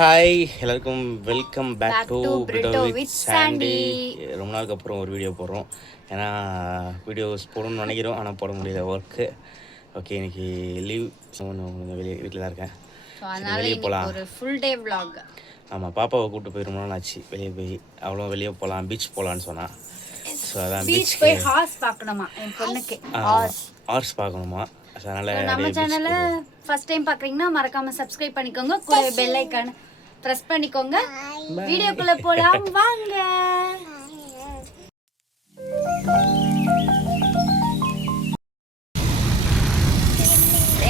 Hi எல்லாருக்கும் welcome back to Britto with Sandy. ரொம்ப நாளுக்கு அப்புறம் ஒரு வீடியோ போடுறோம். ஏன்னா வீடியோஸ் போடணும்னு நினைக்கிறோம், ஆனால் போட முடியல, ஒர்க்கு. ஓகே, இன்னைக்கு லீவ், வீட்டில் தான் இருக்கேன். வெளியே போகலாம், ஒரு ஃபுல் டே vlog. ஆமாம், பாப்பாவை கூப்பிட்டு போய் ரொம்ப நாள் ஆச்சு வெளியே போய். அவ்வளோ வெளியே போகலாம், பீச் போகலான்னு சொன்னான். ஸோ அதான் பீச் போய் ஹார்ஸ் பார்க்கணுமா என் பொண்ணுக்கு. ஹார்ஸ் பார்க்கணுமா? அதனால நம்ம சேனலை ஃபர்ஸ்ட் டைம் பார்க்குறீங்கன்னா மறக்காம சப்ஸ்கிரைப் பண்ணிக்கோங்க, கூட பெல் ஐக்கான் ப்ரெஸ் பண்ணிக்கோங்க. வீடியோக்குள்ள போலாம் வாங்க.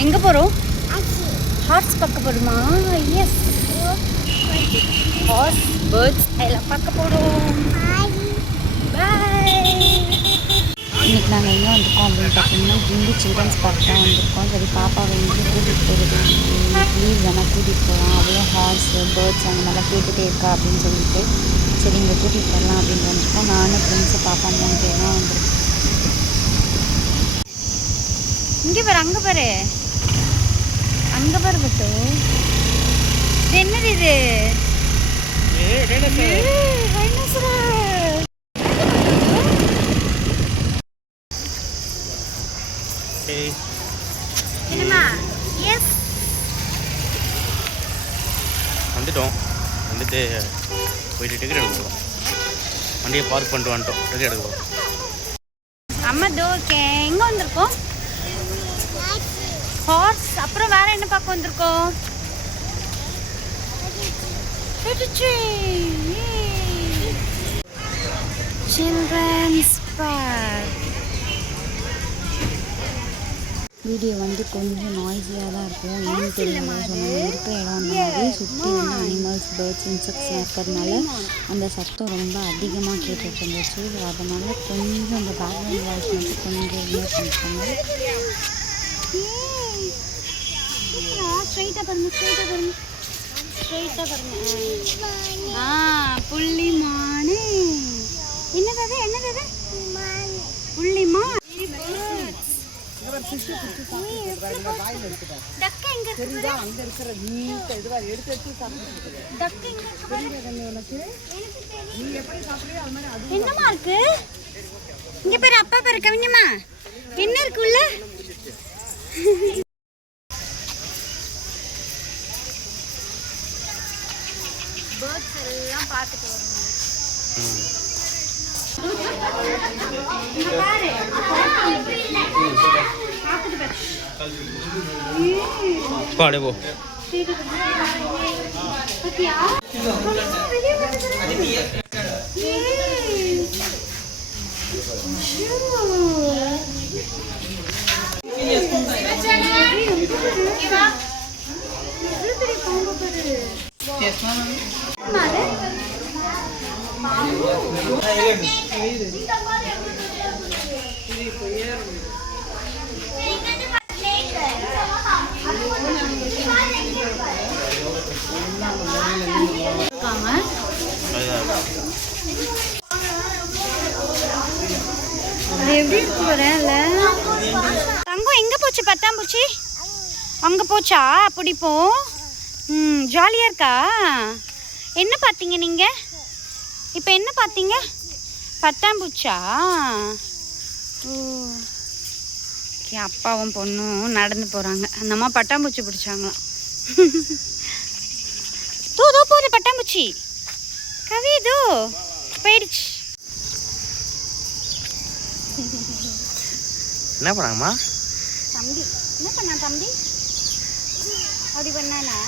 எங்க போறோம்? ஹார்ஸ் பார்க்க போறோமா? எஸ், ஹார்ஸ் பேர்ட்ஸ் எல்லாம் பார்க்க போறோம். பாய். இன்றைக்கி நாங்கள் எங்கே வந்திருக்கோம் அப்படின்னு பார்த்தீங்கன்னா கிண்டி சில்ட்ரன்ஸ் பார்க் தான் வந்திருக்கோம். சரி, பாப்பாவை எங்கே கூட்டிகிட்டு போகிறது, ப்ளீஸ் வேணால் கூட்டிகிட்டு போகலாம், அவ்வளோ ஹார்ஸு பேர்ட்ஸ் அந்த மாதிரிலாம் கேட்டுகிட்டே இருக்கா அப்படின்னு சொல்லிட்டு சரி இங்கே கூட்டிகிட்டு வரலாம் அப்படின்னு வந்திருக்கோம். நானும் ஃப்ரெண்ட்ஸு பாப்பா 3 பேர் தான் வந்திருக்கோம். இங்கே பாரு, அங்கே பாரு, அங்கே பாரு பட்டு. இது என்னது? இது வந்துட்டோம். வந்துட்டு போயிட்டு டிக்கெட் எடுக்க போகிறோம். வண்டியை பார்க் பண்ணிட்டு வந்துட்டோம், டிக்கெட் எடுக்க போகிறோம். அம்மா ஓகே. எங்கே வந்திருக்கோம்? ஹார்ஸ். அப்புறம் வேற என்ன பார்க்க வந்திருக்கோம்? Children's park. வீடியோ வந்து கொஞ்சம் நாய்ஸியாக தான் இருக்கும், ஏன்னு தெரியல. சொன்னாங்க இருக்கிற இடம் அந்த மாதிரி சுற்றி வந்து அனிமல்ஸ், பேர்ட்ஸ், இன்செக்ட்ஸ்லாம் இருக்கிறதுனால அந்த சத்தம் ரொம்ப அதிகமாக கேட்டுட்டு இருந்துச்சு. அதனால் கொஞ்சம் அந்த பேக்ரவுண்ட் வாய்ஸ் மட்டும் கொஞ்சம் இக்னோர் பண்ணிட்டாங்க. ஸ்ட்ரைட்டாக பாருங்க, ஸ்ட்ரைட்டாக பாருங்க, ஸ்ட்ரைட்டாக பாருங்க. புள்ளி மானு. என்னது என்னது? புள்ளிமான். என்னமா இருக்கு இங்க பேரு? அப்பா பேரு கவிஞமா. என்ன இருக்குள்ள? பேர்ட்ஸ் எல்லாம் பார்த்துட்டு வரணும். பாடு போ. எப்படி இருக்கு வரல? தங்கம் எங்க போச்சு? பட்டாம்பூச்சி அங்க போச்சா? பிடிப்போம். ஜாலியா இருக்கா? என்ன பார்த்தீங்க நீங்க? இப்போ என்ன பார்த்தீங்க? பட்டாம்பூச்சா? ஓகே, அப்பாவும் பொண்ணும் நடந்து போகிறாங்க. அந்த அம்மா பட்டாம்பூச்சி பிடிச்சாங்களாம். தூதோ போகுது பட்டாம்பூச்சி. கவிதோ போயிடுச்சு. என்ன பண்ணாங்கம்மா? தம்பி என்ன பண்ணா? தம்பி அப்படி பண்ணானா?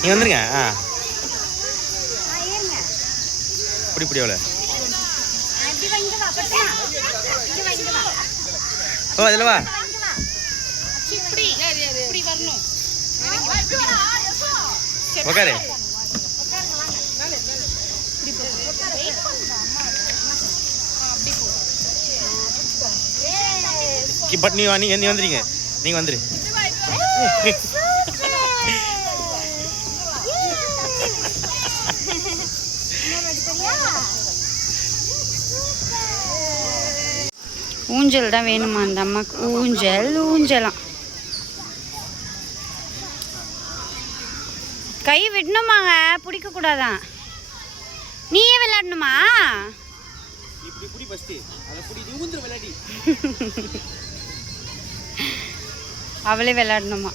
நீ வந்துருங்க. இப்படி எவ்வளோ? ஓ, அதில் வா. உக்காரு. பட் நீ வந்துடுங்க, நீங்கள் வந்துடு. ஊஞ்சல் தான் வேணுமா அந்த அம்மாக்கு? ஊஞ்சலாம் கை விடணுமாங்க, பிடிக்க கூடாதான். நீயே விளையாடணுமா? அவளே விளையாடணுமா?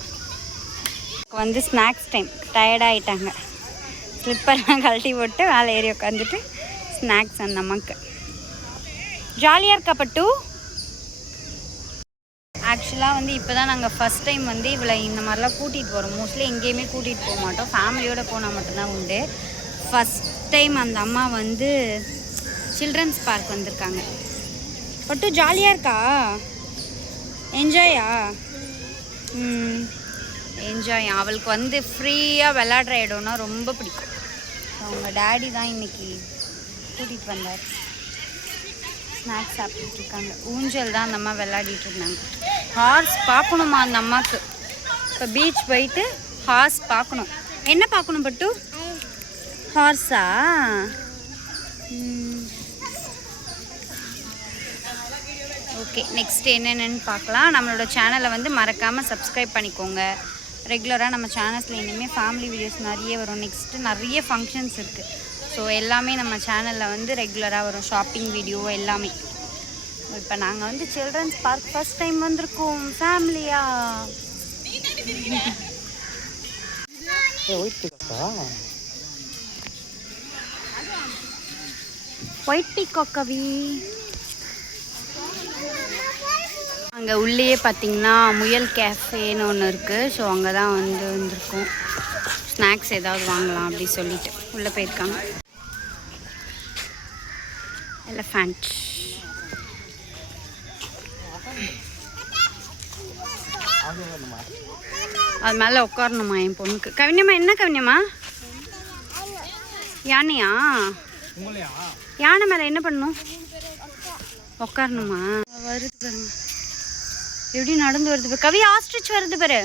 வந்து ஸ்நாக்ஸ் டைம், டயர்டாகிட்டாங்க. ஸ்லிப்பர்லாம் கழட்டி போட்டு வேலை ஏறி உட்காந்துட்டு ஸ்நாக்ஸ் அந்த அம்மாக்கு. ஜாலியாக இருக்கா பட்டு? ஆக்சுவலாக வந்து இப்போ தான் நாங்கள் ஃபஸ்ட் டைம் வந்து இவளை இந்த மாதிரிலாம் கூட்டிகிட்டு போகிறோம். மோஸ்ட்லி எங்கேயுமே கூட்டிகிட்டு போக மாட்டோம், ஃபேமிலியோடு போனால் மட்டும்தான் உண்டு. ஃபஸ்ட் டைம் அந்த அம்மா வந்து சில்ட்ரன்ஸ் பார்க் வந்திருக்காங்க. பட்டு ஜாலியாக இருக்கா? என்ஜாயா? என்ஜாய். அவளுக்கு வந்து ஃப்ரீயாக விளையாடுற இடம்னா ரொம்ப பிடிக்கும். அவங்க டேடி தான் இன்றைக்கி கூட்டிகிட்டு வந்தார். ஸ்நாக்ஸ் சாப்பிட்டுருக்காங்க. ஊஞ்சல் தான் அந்த அம்மா விளையாடிட்டு இருந்தாங்க. ஹார்ஸ் பார்க்கணுமா அந்த அம்மாவுக்கு? இப்போ பீச் போயிட்டு ஹார்ஸ் பார்க்கணும். என்ன பார்க்கணும் பட்டு? ஹார்ஸா? ஓகே, நெக்ஸ்ட் என்னென்னு பார்க்கலாம். நம்மளோட சேனலை வந்து மறக்காமல் சப்ஸ்கிரைப் பண்ணிக்கோங்க. ரெகுலராக நம்ம சேனல்ஸில் இனிமேல் ஃபேமிலி வீடியோஸ் நிறைய வரும். நெக்ஸ்ட்டு நிறைய ஃபங்க்ஷன்ஸ் இருக்குது. ஸோ எல்லாமே நம்ம சேனலில் வந்து ரெகுலராக வரும். ஷாப்பிங் வீடியோ எல்லாமே. இப்போ நாங்கள் வந்து சில்ட்ரன்ஸ் பார்க் ஃபஸ்ட் டைம் வந்திருக்கோம் ஃபேமிலியாக. ஒயிட் பீகாக் கவி. அங்கே உள்ளேயே பார்த்தீங்கன்னா முயல் கேஃபேன்னு ஒன்று இருக்குது. ஸோ அங்கே தான் வந்திருக்கோம். ஸ்நாக்ஸ் ஏதாவது வாங்கலாம் அப்படி சொல்லிட்டு உள்ளே போயிருக்காங்க. எலஃபண்ட். அது மேலே உட்காரணுமா என் பொண்ணுக்கு? கவிஞம்மா, என்ன கவிஞம்மா? யானையா? யானை மேலே என்ன பண்ணணும்? உட்காரணுமா? வருது பாருங்க, எப்படி நடந்து வருது பாரு. கவி, ஆஸ்ட்ரிச் வருது பாரு.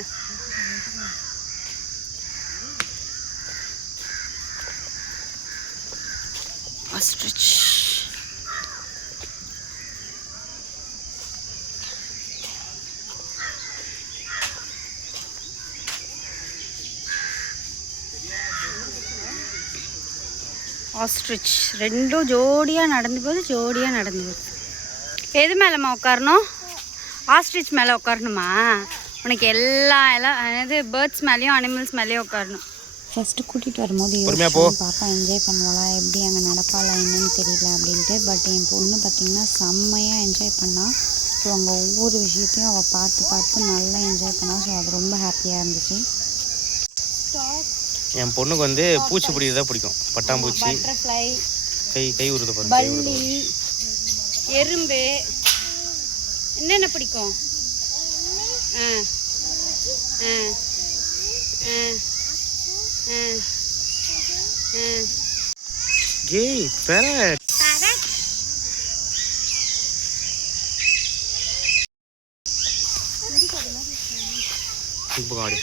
ஆஸ்ட்ரிச். ஆஸ்ட்ரிச் ரெண்டும் ஜோடியாக நடந்து போகுது. எது மேலேம்மா உட்காரணும்? ஆஸ்ட்ரிச் மேலே உட்காரணுமா? உனக்கு எல்லாம் பேர்ட்ஸ் மேலேயும் அனிமல்ஸ் மேலேயும் உட்காரணும். ஃபஸ்ட்டு கூட்டிகிட்டு வரும்போது பாப்பா என்ஜாய் பண்ணுவாளா, எப்படி அங்கே நடப்பாளா என்னன்னு தெரியல அப்படின்ட்டு. பட் என் பொண்ணு பார்த்திங்கன்னா செம்மையாக என்ஜாய் பண்ணாள். ஸோ அங்கே ஒவ்வொரு விஷயத்தையும் அவள் பார்த்து நல்லா என்ஜாய் பண்ணாள். ஸோ அது ரொம்ப ஹாப்பியாக இருந்துச்சு. என் பொண்ணுக்கு வந்து பூச்சி பிடிக்கிறதா பிடிக்கும். பட்டாம்பூச்சி, பட்டர்ஃப்ளை, கை உருது, பல்லி, எறும்பு, என்னென்ன பிடிக்கும்? பேரட். புகாடி.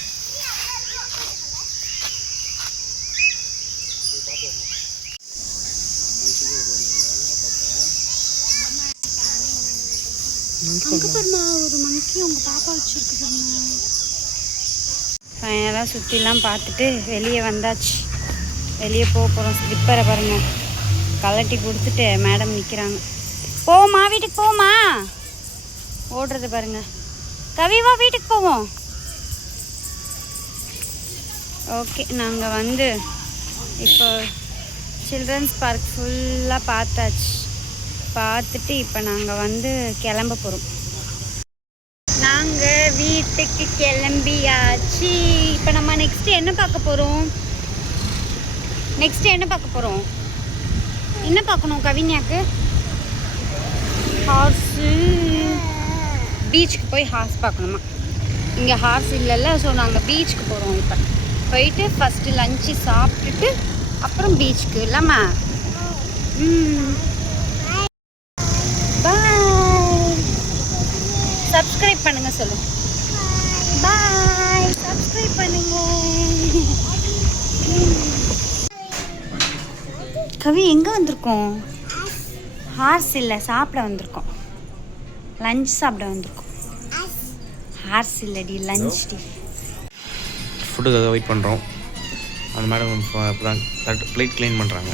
ஒரு மணிக்கு உங்க பாப்பா வச்சிருக்கு. ஃபைனலாக சுற்றிலாம் பார்த்துட்டு வெளியே வந்தாச்சு. வெளியே போகிறோம். ஸ்லிப்பரை பாருங்க கலட்டி கொடுத்துட்டு மேடம் நிற்கிறாங்க. போமா வீட்டுக்கு போமா, ஓடுறது பாருங்க. கவிவா வீட்டுக்கு போவோம். ஓகே, நாங்கள் வந்து இப்போ சில்ட்ரன்ஸ் பார்க் ஃபுல்லாக பார்த்துட்டு இப்போ நாங்கள் வந்து கிளம்ப போகிறோம். நாங்கள் வீட்டுக்கு கிளம்பியாச்சு. இப்போ நம்ம நெக்ஸ்ட்டு என்ன பார்க்க போகிறோம்? என்ன பார்க்கணும் கவிஞாக்கு? ஹார்ஸு. பீச்சுக்கு போய் ஹார்ஸ் பார்க்கணுமா? இங்கே ஹார்ஸ் இல்லைல்ல. ஸோ நாங்கள் பீச்சுக்கு போகிறோம். இப்போ போயிட்டு ஃபஸ்ட்டு லஞ்சு சாப்பிட்டுட்டு அப்புறம் பீச்சுக்கு இல்லாமா. பாய். சப்ஸ்கிரைப் பாய் சொல்லு. பாய். சப்ஸ்கிரைப் பண்ணுங்க. கவி எங்கே வந்திருக்கோம்? ஹார்ஸ் இல்லை, சாப்பிட வந்திருக்கோம். லஞ்ச் சாப்பிட வந்திருக்கோம். ஹார்ஸ் இல்லடி, லஞ்ச் டி. ஃபுட்டுக்காக வெயிட் பண்ணுறோம். அந்த மேடம் இப்போ தான் பிளேட் க்ளீன் பண்ணுறாங்க.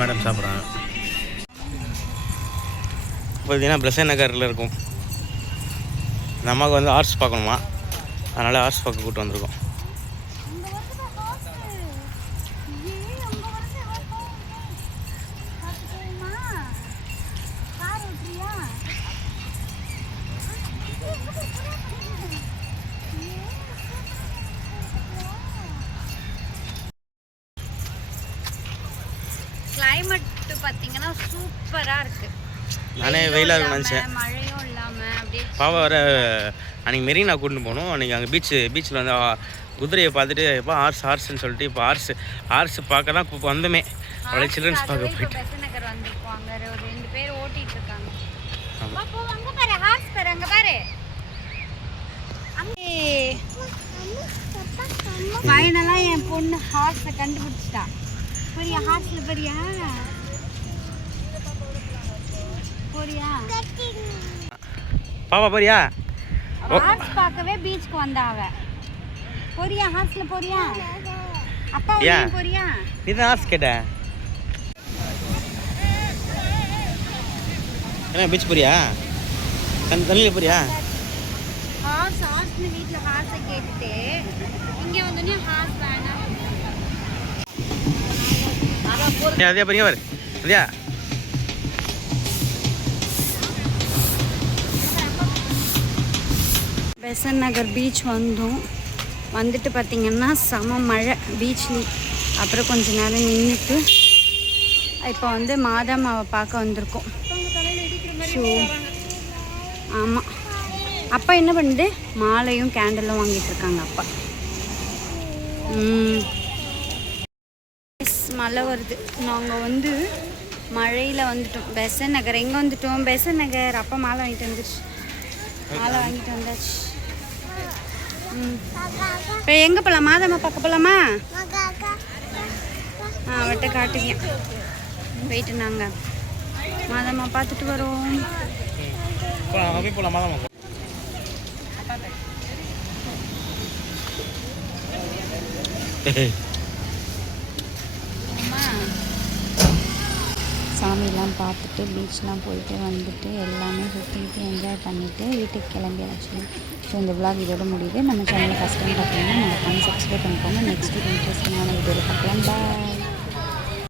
மேடம் சாப்பிட்றாங்க. பார்த்தீங்கன்னா பிரசன் நகரில் இருக்கும். இந்த அம்மாவுக்கு வந்து ஆர்ட்ஸ் பார்க்கணுமா, அதனால் ஆர்ட்ஸ் பார்க்க கூப்பிட்டு வந்திருக்கோம். கிளைமேட் பார்த்தீங்கன்னா சூப்பராக இருக்குது. நானே வெயிலாக இருக்குன்னு நினச்சேன். மழையும் இல்லாமல் அப்படியே பாவா வர அன்றைக்கி மெரினா கூட்டின்னு போகணும். அன்றைக்கி அங்கே பீச்சில் வந்து குதிரையை பார்த்துட்டு எப்போ ஹார்ஸ்ன்னு சொல்லிட்டு இப்போ ஹார்ஸ் பார்க்க தான் இப்போ வந்தோமே. அவளை சில்ட்ரன்ஸ் பார்க்க போயிட்டு பெசன்ட் நகர் வந்திருக்கோம். அங்கே ஒரு 2 பேர் ஓட்டிகிட்டு இருக்காங்க. அங்கே பாரு, ஹார்ஸ் பாரு, அங்கே பாரு. அங்கே ஃபைனலாக என் பொண்ணு ஹார்ஸை கண்டுபிடிச்சிட்டா. போறியா ஹார்ஸில்? போறியா பாப்பா போறியா? ஹார்ஸ் பார்க்கவே பீச்சுக்கு வந்தா அவ. போறியா ஹார்ஸ்ல? போறியா அப்பா? போறியா? நீ தான் ஹார்ஸ் கேட்ட. என்ன பீச் போறியா? தண்ணியில் போறியா? ஹார்ஸ்னு வீட்டில் ஹார்ஸை கேட்டுட்டு இங்கே வந்தோடனே ஹார்ஸ் வேணாம். அதே போறியா? வரு அதே பெசன்ட் நகர் பீச் வந்துட்டு பார்த்திங்கன்னா செம மழை பீச்லேயும். அப்புறம் கொஞ்ச நேரம் நின்றுட்டு இப்போ வந்து மாதாமாவை பார்க்க வந்திருக்கோம். ஸோ ஆமாம், அப்பா என்ன பண்ணுது? மாலையும் கேண்டலும் வாங்கிட்டு இருக்காங்க அப்பா. மழை வருது. நாங்கள் வந்து மழையில் வந்துட்டோம். பெசன்ட் நகர் எங்கே வந்துட்டோம்? பெசன்ட் நகர். அப்பா மாலை வாங்கிட்டு வந்துடுச்சு. மாலை வாங்கிட்டு வந்தாச்சு. இப்போ எங்கே போகலாம்? மாதம்மா பார்க்க போகலாமா? அவட்ட காட்டுங்க. போயிட்டு நாங்கள் மாதம்மா பார்த்துட்டு வரோம். சாமியெல்லாம் பார்த்துட்டு பீச்லாம் போயிட்டு வந்துட்டு எல்லாமே சுற்றிட்டு என்ஜாய் பண்ணிவிட்டு வீட்டுக்கு கிளம்பியாச்சு. ஸோ இந்த விளாக் இதோட முடியுது. நம்ம சேனலை ஃபஸ்ட் டைம் பார்த்தீங்கன்னா நம்ம சப்ஸ்கிரைப் பண்ணிக்கோங்க. நெக்ஸ்ட் இன்ட்ரெஸ்டிங்கான வீடியோவில் பார்க்கலாம். பாய்.